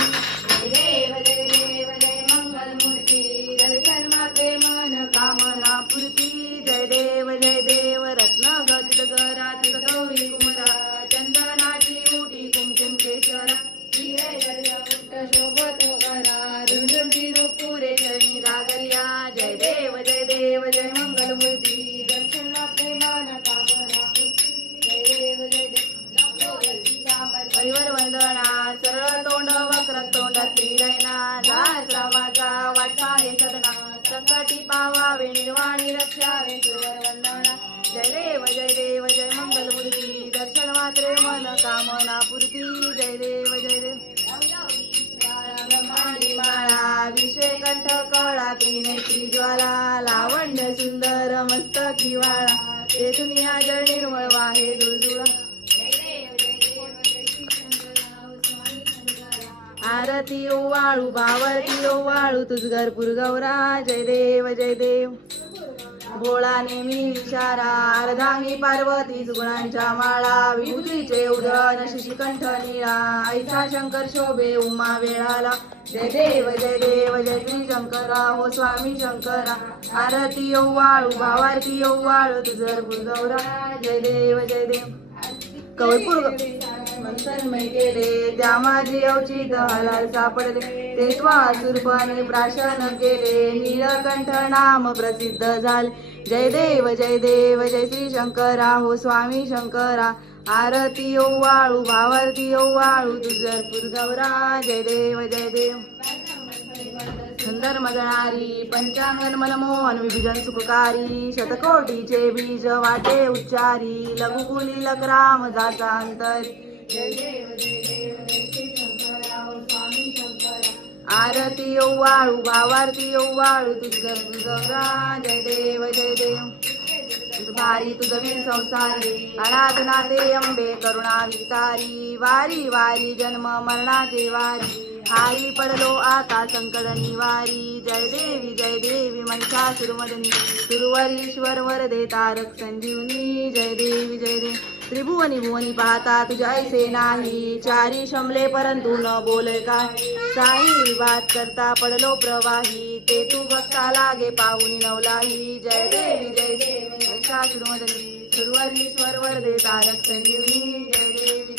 जय देव जय मंगल मूर्ती दर्शन मात्रे मन कामना पूर्ती जय देव रत्न गदित गरात गौरी कुमरा चंदनाची उटी कुमकुम केशरा शोभत करा झुमझुमची पुरे चरणी लागल्या जय देव जय मंगल मूर्ती दर्शन मात्रे मन कामना पूर्ती जय देव परिवर वंदना सरळ तोंड वक्र तोंड तिरैना रामाचा वाटा हे सदना संकटी पावावे निर्वाणी रक्षावे सुरवर वंदना जय देव जय मंगल मूर्ती दर्शन मात्रे मन कामना पूर्ती जय देव ब्रह्मांडी माळा विषय कंठ कळा त्रिनेत्री ज्वाला लावण्य सुंदर मस्तकी वाळा तेथून या जळ निर्मळ वाहे दुर्जुळा आरती ओवाळू बावळती ओवाळू तुझ घरपूर गौरा जय देव भोळा नेमी विचारा अर्धांगी पार्वती सुगुणांच्या माळा विभूतीचे उदन शिशिकंठ निळा ऐसा शंकर शोभे उमा वेळाला जय देव जय श्री शंकरा हो स्वामी शंकरा आरती ओवाळू भावारती ओवाळू तुझ घरपूर गौरा जय देव कवळपूर मंथनमय केले त्या माझे अवचित हलाल सापडले ते स्वासुरपणे प्राशन केले नीलकंठ नाम प्रसिद्ध झाले जय देव जय श्री शंकरा हो स्वामी शंकरा आरती ओवाळू भावारती ओवाळू तुझरपूर गौरा जय देव सुंदर मजणारी पंचांगन मनमोहन विभीजन सुखकारी शतकोटीचे बीज वाटे उच्चारी लघुकुली लकराम जाता अंतरी जय देव स्वामी शंकरा आरती ओवाळू भावारती ओवाळू तुझ गौरा जय देव भारी तुझ वीर संसारी अनाथना ते अंबे करुणा विस्तारी वारी वारी जन्म मरणाचे वारी आई पडलो आता संकट निवारी जय देवी महिषासुरमर्दिनी सुरवरीश्वर वरदे तारक संजीवनी जय देव त्रिभुवनी भुवनी पाहता तुझ्या ऐसे नाही चारी शमले परंतु न बोले काय साई बात करता पडलो प्रवाही ते तू भक्ता लागे पाहुनी नवलाही जय देवी महिषासुरमर्दिनी सुरवरीश्वर वरदे तारक संजीवनी जय देव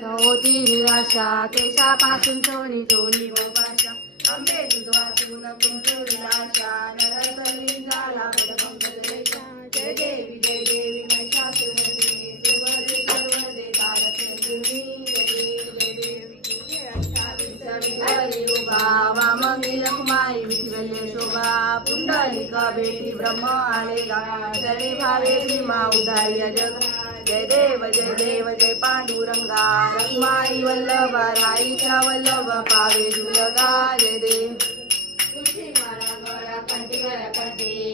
होती निराशा केशापासून सोनी सोनी व भाषा अंबे तुझ वाचून कुंकुरी आशा नरसली झाला पदपंकजलेशा जय देवी महिषासुरमर्दिनी सुरवरीश्वर वरदे तारक संजीवनी जय देवी वामंगी लखमाई विठ्ठल्य शोभा पुंडलिक भेटी ब्रह्म आले गा जडे भावे भीमा उदार्य जग जय देव जय पांडुरंगा रखमाई वल्लभा राईच्या वल्लभ पावे झुलगा जय देव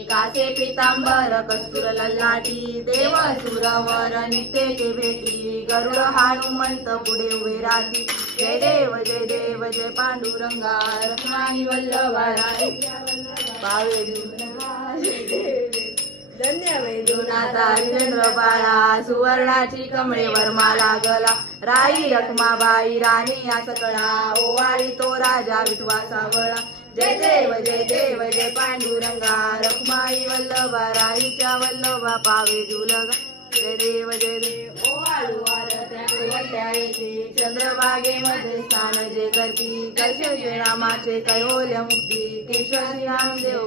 कासे पितांबर कस्तुर लल्लाटी देव सुरवर नित्येचे भेटी गरुड हनुमंत पुढे उभे राहती जय देव जय पांडुरंगा रखमाई वल्लभा राईच्या वल्लभ पावे झुलगा जय देव धन्यवेदुनाथा हरिचंद्र बाळा सुवर्णाची कमळे वर्मा लागला राई रखमाबाई राणी या सकळा ओवाळी तो राजा विठवा सावळा जय देव जय पांडुरंगा रखमाई वल्लभा राईच्या वल्लभा पावे झुलगा जय देव ओवाळू वारत्या येते चंद्रभागेमध्ये स्थान जे करती कर्षे रामाचे कैवल्य मुक्ती केशवसी नामदेव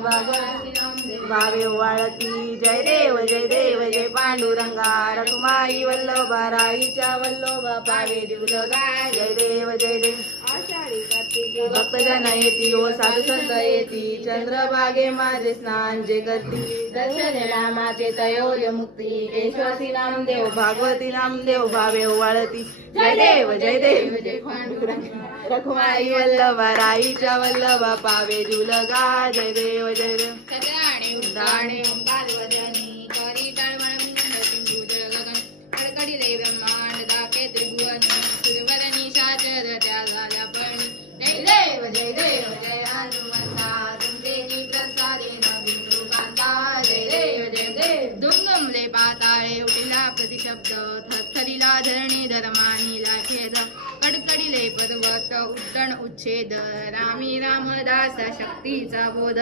भावे ओवाळती जय देव जय पांडुरंगा रखमाई वल्लभा राईच्या वल्लभा पावे झुलगा जय देव आषाढी कार्तिके भक्तजन येती ओ साधू संत येती चंद्रभागे माझे स्नान जे करती दर्शन रामाचे तयोल्य मुक्ती केशवसी नामदेव भागवती नामदेव भावे ओवाळती जय देव जय पांडुरंगा रखमाई वल्लभा राईच्या वल्लभा पावे झुलगा जय देव सदाणे उड्डाणे पार्वजनी करी टाळवण मुंड सिंधू जळ गगन कडकडीले ब्रह्मांड दाखे त्रिभुवन सुरवरनी शाचर त्या झाल्या पण जय देव जय हनुमंता तुमचे प्रसादे नवीन कृपांता जय देव दुमदुमले पाताळे उठिला प्रतिशब्द थरथरीला धरणी धर्मानीला खेद कडकडीले पर्वत उड्डण उच्छेद रामी रामदास शक्तीचा बोध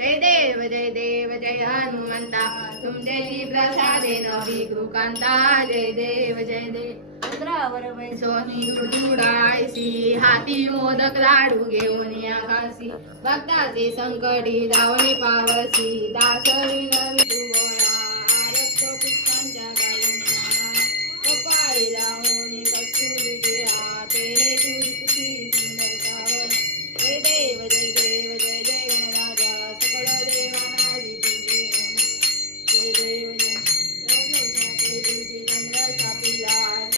जय देव जय हनुमंता तुमचे प्रसादे नवी कृकांता जय देव रुद्रावर बैसोनी दुडुडायसी हाती मोदक लाडू घेऊन या खासी भक्ताचे संकटी धावणे पावसी दासरी